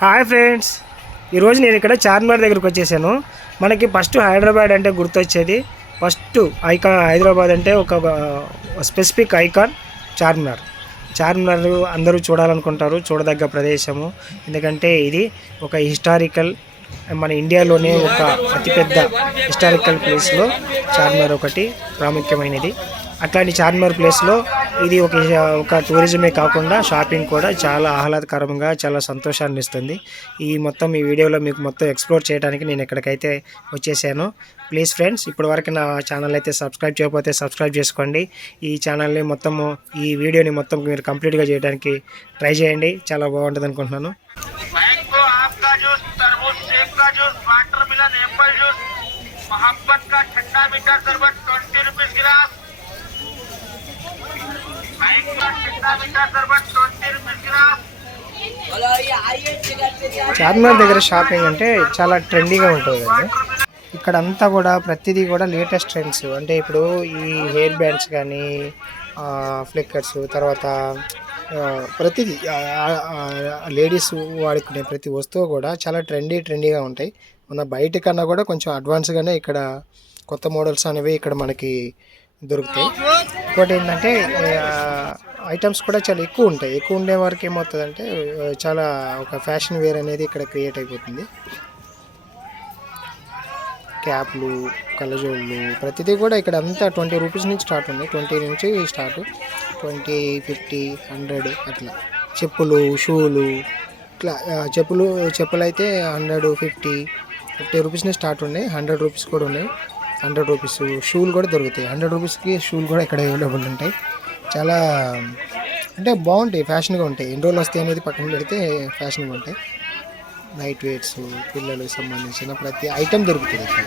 Hi friends, ఈరోజు నేను ఇక్కడ చార్మినార్ దగ్గరకు వచ్చేసాను. మనకి ఫస్ట్ హైదరాబాద్ అంటే గుర్తొచ్చేది, ఫస్ట్ ఐకాన్ హైదరాబాద్ అంటే ఒక స్పెసిఫిక్ ఐకాన్ చార్మినార్. చార్మినార్ అందరూ చూడాలనుకుంటారు, చూడదగ్గ ప్రదేశము. ఎందుకంటే ఇది ఒక హిస్టారికల్, మన ఇండియాలోనే ఒక అతిపెద్ద హిస్టారికల్ ప్లేస్లో చార్మినార్ ఒకటి ప్రాముఖ్యమైనది. అట్లాంటి చార్మినార్ ప్లేస్లో ఇది ఒక టూరిజమే కాకుండా షాపింగ్ కూడా చాలా ఆహ్లాదకరంగా, చాలా సంతోషాన్ని ఇస్తుంది. ఈ వీడియోలో మీకు మొత్తం ఎక్స్ప్లోర్ చేయడానికి నేను ఎక్కడికైతే వచ్చేసాను. ప్లీజ్ ఫ్రెండ్స్, ఇప్పటి వరకు నా ఛానల్ అయితే సబ్స్క్రైబ్ చేయకపోతే సబ్స్క్రైబ్ చేసుకోండి. ఈ ఛానల్ని ఈ వీడియోని మీరు కంప్లీట్గా చేయడానికి ట్రై చేయండి. చాలా బాగుంటుంది అనుకుంటున్నాను. చార్మినార్ దగ్గర షాపింగ్ అంటే చాలా ట్రెండీగా ఉంటుంది కదా. ఇక్కడ అంతా కూడా ప్రతిదీ కూడా లేటెస్ట్ ట్రెండ్స్. అంటే ఇప్పుడు ఈ హెయిర్ బ్యాండ్స్ కానీ, ఫ్లిక్కర్స్, తర్వాత ప్రతిదీ లేడీస్ వాడుకునే ప్రతి వస్తువు కూడా చాలా ట్రెండీగా ఉంటాయి. మన బయట కన్నా కూడా కొంచెం అడ్వాన్స్గానే ఇక్కడ కొత్త మోడల్స్ అనేవి ఇక్కడ మనకి దొరుకుతాయి. ఇంకోటి ఏంటంటే ఐటమ్స్ కూడా చాలా ఎక్కువ ఉంటాయి. ఎక్కువ ఉండే వరకు ఏమవుతుందంటే చాలా ఒక ఫ్యాషన్ వేర్ అనేది ఇక్కడ క్రియేట్ అయిపోతుంది. క్యాప్లు, కళ్ళజోళ్ళు, ప్రతిదీ కూడా ఇక్కడ అంతా 20 రూపీస్ నుంచి స్టార్ట్ ఉన్నాయి. 20 నుంచి స్టార్ట్, 20, 50, 100 అట్లా. చెప్పులు, షూలు, ఇట్లా చెప్పులు అయితే 100, 50 రూపీస్ నుంచి స్టార్ట్ ఉన్నాయి. 100 రూపీస్ కూడా ఉన్నాయి. 100 రూపీస్ షూలు కూడా దొరుకుతాయి. 100 రూపీస్కి షూలు కూడా ఇక్కడ అవైలబుల్ ఉంటాయి. చాలా అంటే బాగుంటాయి, ఫ్యాషన్గా ఉంటాయి. ఎన్ని రోజులు వస్తాయి అనేది పక్కన పెడితే ఫ్యాషన్గా ఉంటాయి. నైట్ వేర్స్, పిల్లలకు సంబంధించిన ప్రతి ఐటెం దొరుకుతుంది ఇక్కడ.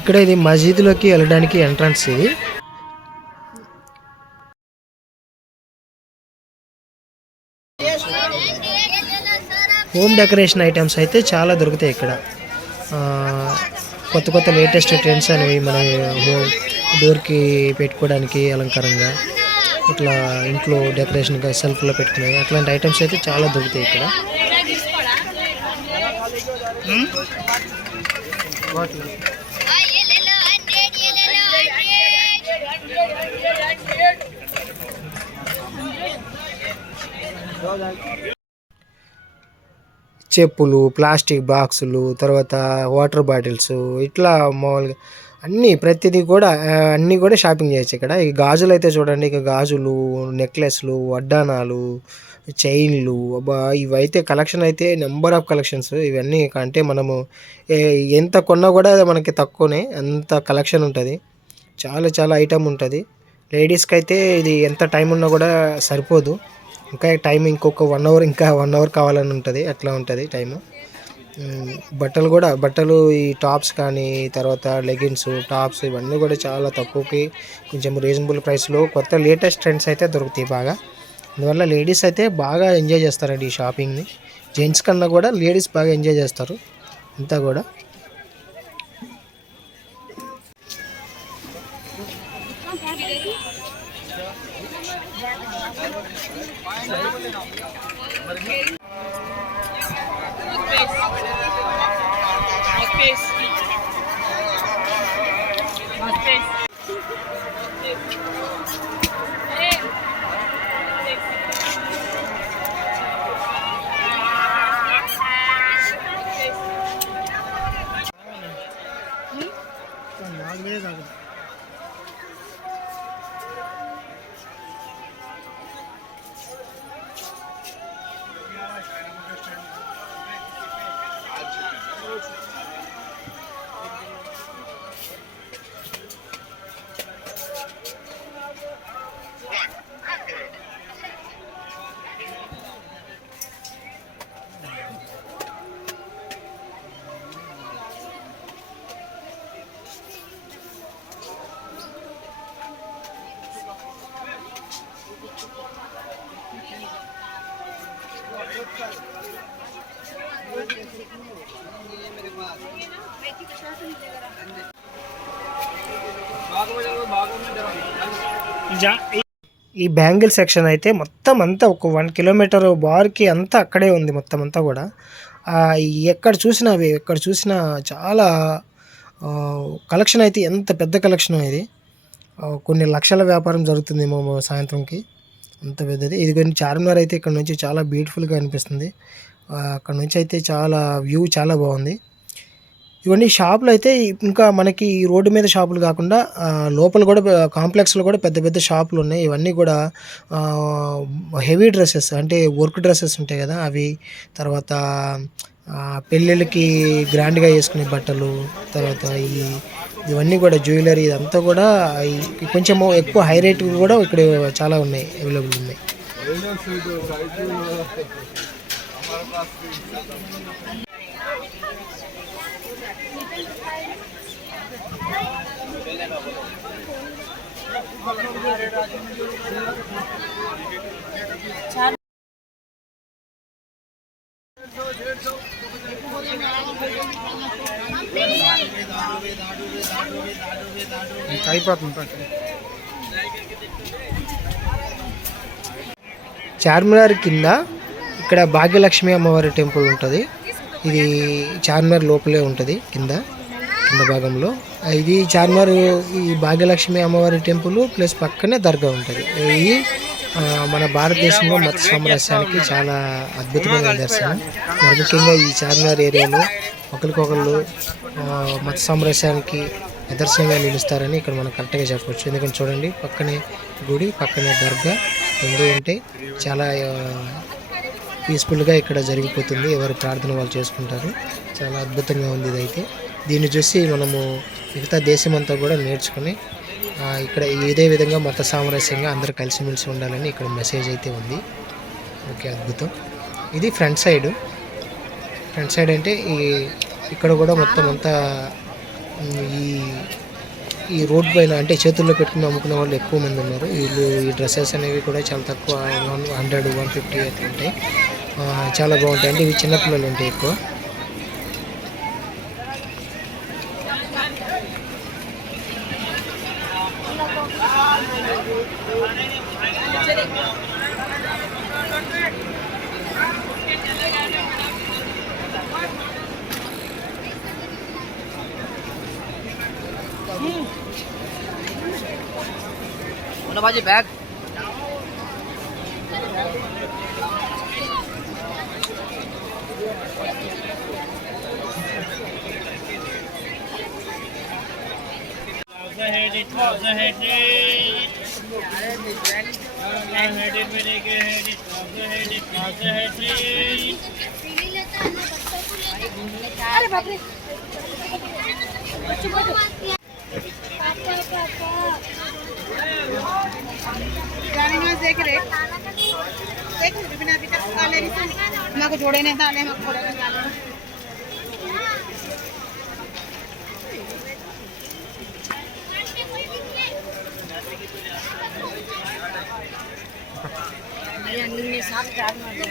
ఇక్కడ ఇది మసీదులోకి వెళ్ళడానికి ఎంట్రన్స్. ఇది హోమ్ డెకరేషన్ ఐటమ్స్ అయితే చాలా దొరుకుతాయి ఇక్కడ. కొత్త లేటెస్ట్ ట్రెండ్స్ అనేవి మన డోర్కి పెట్టుకోవడానికి అలంకారంగా, ఇట్లా ఇంట్లో డెకరేషన్గా సెల్ఫ్లో పెట్టుకునేవి, అట్లాంటి ఐటమ్స్ అయితే చాలా దొరుకుతాయి ఇక్కడ. చెప్పులు, ప్లాస్టిక్ బాక్సులు, తర్వాత వాటర్ బాటిల్స్, ఇట్లా మామూలుగా ప్రతిదీ కూడా అన్నీ కూడా షాపింగ్ చేయొచ్చు ఇక్కడ. ఈ గాజులు అయితే చూడండి, ఇక గాజులు, నెక్లెస్లు, వడ్డానాలు, చైన్లు, ఇవైతే కలెక్షన్ అయితే నెంబర్ ఆఫ్ కలెక్షన్స్. ఇవన్నీ అంటే మనము ఎంత కొన్నా కూడా మనకి తక్కువనే, అంత కలెక్షన్ ఉంటుంది. చాలా ఐటమ్ ఉంటుంది. లేడీస్కి అయితే ఇది ఎంత టైం ఉన్నా కూడా సరిపోదు. ఇంకా టైం ఇంకొక 1 అవర్, ఇంకా 1 అవర్ కావాలని ఉంటుంది. అట్లా ఉంటుంది టైము. బట్టలు ఈ టాప్స్ కానీ, తర్వాత లెగిన్స్, టాప్స్, ఇవన్నీ కూడా చాలా తక్కువకి, కొంచెం రీజనబుల్ ప్రైస్లో కొత్త లేటెస్ట్ ట్రెండ్స్ అయితే దొరుకుతాయి బాగా. అందువల్ల లేడీస్ అయితే బాగా ఎంజాయ్ చేస్తారండి ఈ షాపింగ్ని. జెంట్స్ కన్నా కూడా లేడీస్ బాగా ఎంజాయ్ చేస్తారు అంతా కూడా. ఈ బ్యాంగిల్ సెక్షన్ అయితే మొత్తం అంతా ఒక 1 కిలోమీటర్ బార్కి అంతా అక్కడే ఉంది. మొత్తం అంతా కూడా ఎక్కడ చూసినా చాలా కలెక్షన్ అయితే ఎంత పెద్ద కలెక్షన్ ఇది. కొన్ని లక్షల వ్యాపారం జరుగుతుందేమో సాయంత్రంకి, అంత పెద్దది ఇది. కొన్ని చార్మినార్ అయితే ఇక్కడ నుంచి చాలా బ్యూటిఫుల్గా అనిపిస్తుంది. అక్కడ నుంచి అయితే చాలా వ్యూ చాలా బాగుంది. ఇవన్నీ షాపులు అయితే ఇంకా మనకి రోడ్డు మీద షాపులు కాకుండా లోపల కూడా కాంప్లెక్స్లో కూడా పెద్ద పెద్ద షాపులు ఉన్నాయి. ఇవన్నీ కూడా హెవీ డ్రెస్సెస్ అంటే వర్క్ డ్రెస్సెస్ ఉంటాయి కదా అవి, తర్వాత పెళ్ళిళ్ళకి గ్రాండ్గా వేసుకునే బట్టలు, తర్వాత ఇవన్నీ కూడా జ్యువెలరీ, ఇదంతా కూడా కొంచెం ఎక్కువ హై రేట్ కూడా ఇక్కడ చాలా ఉన్నాయి, అవైలబుల్ ఉన్నాయి. చార్మినార్ కింద ఇక్కడ భాగ్యలక్ష్మి అమ్మవారి టెంపుల్ ఉంటుంది. ఇది చార్మినార్ లోపలే ఉంటుంది, కింద భాగంలో. ఇది చార్మినార్ ఈ భాగ్యలక్ష్మి అమ్మవారి టెంపుల్ ప్లస్ పక్కనే దర్గా ఉంటుంది. ఇది మన భారతదేశంలో మత సామరస్యానికి చాలా అద్భుతమైన దర్శనం. మరి ముఖ్యంగా ఈ చార్మినార్ ఏరియాలో ఒకరికొకళ్ళు మత సామరస్యానికి నిదర్శనంగా నిలుస్తారని ఇక్కడ మనం కరెక్ట్గా చెప్పవచ్చు. ఎందుకంటే చూడండి, పక్కనే గుడి, పక్కనే దర్గా రెండు ఉంటాయి. చాలా పీస్ఫుల్గా ఇక్కడ జరిగిపోతుంది, ఎవరి ప్రార్థన వాళ్ళు చేసుకుంటారు. చాలా అద్భుతంగా ఉంది ఇదైతే. దీన్ని చూసి మనము మిగతా దేశమంతా కూడా నేర్చుకుని ఇక్కడ ఇదే విధంగా మత సామరస్యంగా అందరూ కలిసిమెలిసి ఉండాలని ఇక్కడ మెసేజ్ అయితే ఉంది. ఓకే, అద్భుతం. ఇది ఫ్రంట్ సైడ్ అంటే ఇక్కడ కూడా మొత్తం అంతా ఈ రోడ్ పైన అంటే చేతుల్లో పెట్టుకుని అమ్ముకునే వాళ్ళు ఎక్కువ మంది ఉన్నారు. ఈ డ్రెస్సెస్ అనేవి కూడా చాలా తక్కువ, 100, 150 అట్లా ఉంటాయి. చాలా బాగుంటాయి. అంటే ఇవి చిన్నపిల్లలు ఉంటాయి ఎక్కువ. बाजी बैग अरे बाप रे देख रहे बिना अभी तक काले मैं को जोड़े नहीं डाले मैं थोड़े डाले मेरे अंदर में साथ चार मार दो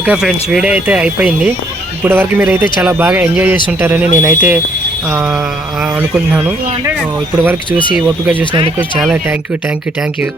ఓకే ఫ్రెండ్స్, వీడియో అయితే అయిపోయింది. ఇప్పటి వరకు మీరైతే చాలా బాగా ఎంజాయ్ చేసి ఉంటారని నేనైతే అనుకుంటున్నాను. ఇప్పటి వరకు చూసి ఓపిక చూసినందుకు చాలా థ్యాంక్ యూ.